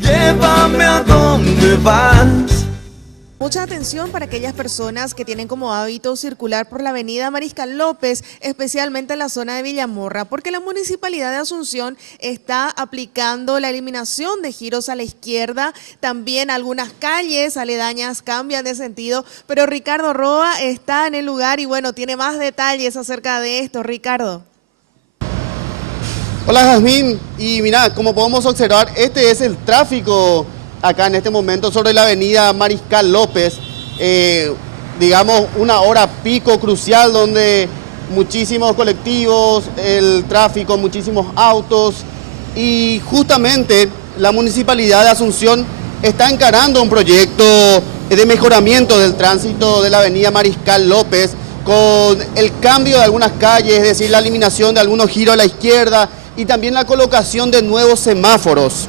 Llévame a donde vas. Mucha atención para aquellas personas que tienen como hábito circular por la avenida Mariscal López, especialmente en la zona de Villamorra, porque la Municipalidad de Asunción está aplicando la eliminación de giros a la izquierda. También algunas calles aledañas cambian de sentido, pero Ricardo Roa está en el lugar y bueno, tiene más detalles acerca de esto. Ricardo. Hola Jazmín, y mira, como podemos observar, este es el tráfico acá en este momento sobre la avenida Mariscal López, digamos una hora pico crucial donde muchísimos colectivos, el tráfico, muchísimos autos, y justamente la Municipalidad de Asunción está encarando un proyecto de mejoramiento del tránsito de la avenida Mariscal López con el cambio de algunas calles, es decir, la eliminación de algunos giros a la izquierda y también la colocación de nuevos semáforos.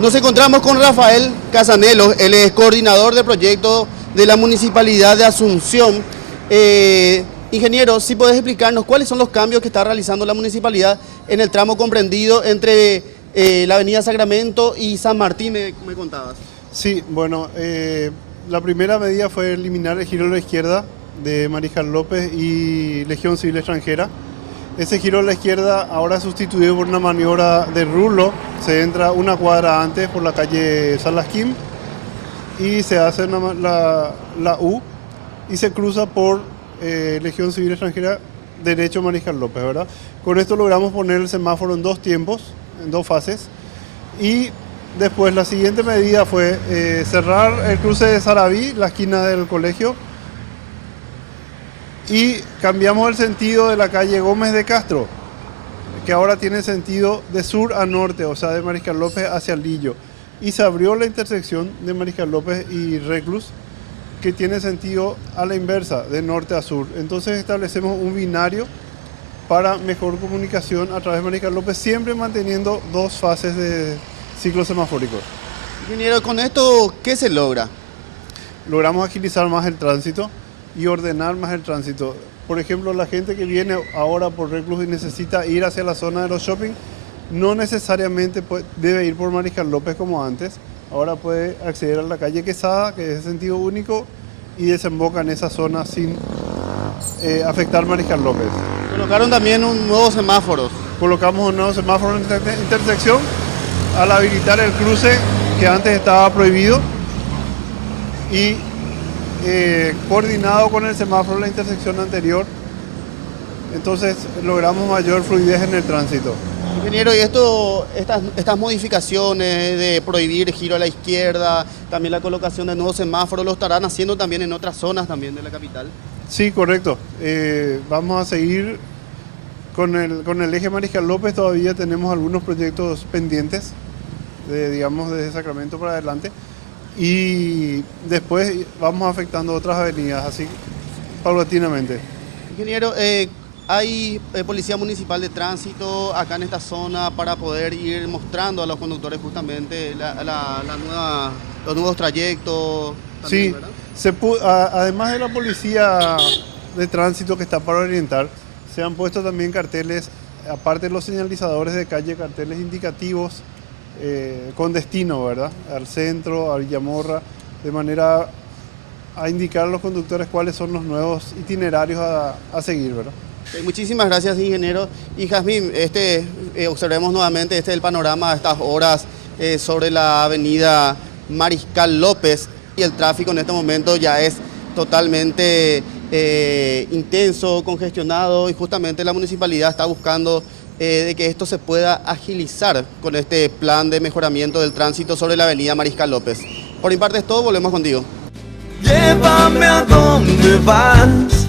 Nos encontramos con Rafael Casanelo, él es coordinador de proyecto de la Municipalidad de Asunción. Ingeniero, si podés explicarnos cuáles son los cambios que está realizando la Municipalidad en el tramo comprendido entre la avenida Sacramento y San Martín, me contabas. Sí, bueno, la primera medida fue eliminar el giro a la izquierda de Mariscal López y Legión Civil Extranjera. Ese giro a la izquierda ahora es sustituido por una maniobra de rulo. Se entra una cuadra antes por la calle Salasquim y se hace la U y se cruza por Legión Civil Extranjera derecho Mariscal López, ¿verdad? Con esto logramos poner el semáforo en dos tiempos, en dos fases. Y después la siguiente medida fue cerrar el cruce de Sarabí, la esquina del colegio, y cambiamos el sentido de la calle Gómez de Castro, que ahora tiene sentido de sur a norte, o sea, de Mariscal López hacia Lillo. Y se abrió la intersección de Mariscal López y Reclus, que tiene sentido a la inversa, de norte a sur. Entonces establecemos un binario para mejor comunicación a través de Mariscal López, siempre manteniendo dos fases de ciclo semafórico. Ingeniero, con esto, ¿qué se logra? Logramos agilizar más el tránsito y ordenar más el tránsito. Por ejemplo, la gente que viene ahora por Reclus y necesita ir hacia la zona de los shopping, no necesariamente debe ir por Mariscal López como antes. Ahora puede acceder a la calle Quesada, que es de sentido único, y desemboca en esa zona sin afectar Mariscal López. Colocaron también un nuevo semáforo. Colocamos un nuevo semáforo en esta intersección al habilitar el cruce que antes estaba prohibido y coordinado con el semáforo de la intersección anterior, entonces logramos mayor fluidez en el tránsito. Ingeniero, y estas modificaciones de prohibir giro a la izquierda, también la colocación de nuevos semáforos, ¿lo estarán haciendo también en otras zonas también de la capital? Sí, correcto. Vamos a seguir con el eje Mariscal López. Todavía tenemos algunos proyectos pendientes, digamos desde Sacramento para adelante. Y después vamos afectando otras avenidas, así paulatinamente. Ingeniero, ¿hay policía municipal de tránsito acá en esta zona para poder ir mostrando a los conductores justamente los nuevos trayectos? También, sí, además de la policía de tránsito que está para orientar, se han puesto también carteles, aparte de los señalizadores de calle, carteles indicativos con destino, ¿verdad? Al centro, a Villamorra, de manera a indicar a los conductores cuáles son los nuevos itinerarios a seguir, ¿verdad? Muchísimas gracias, ingeniero. Y Jazmín, observemos nuevamente el panorama a estas horas sobre la avenida Mariscal López, y el tráfico en este momento ya es totalmente intenso, congestionado, y justamente la municipalidad está buscando de que esto se pueda agilizar con este plan de mejoramiento del tránsito sobre la avenida Mariscal López. Por mi parte es todo, volvemos contigo. Llévame a donde vas.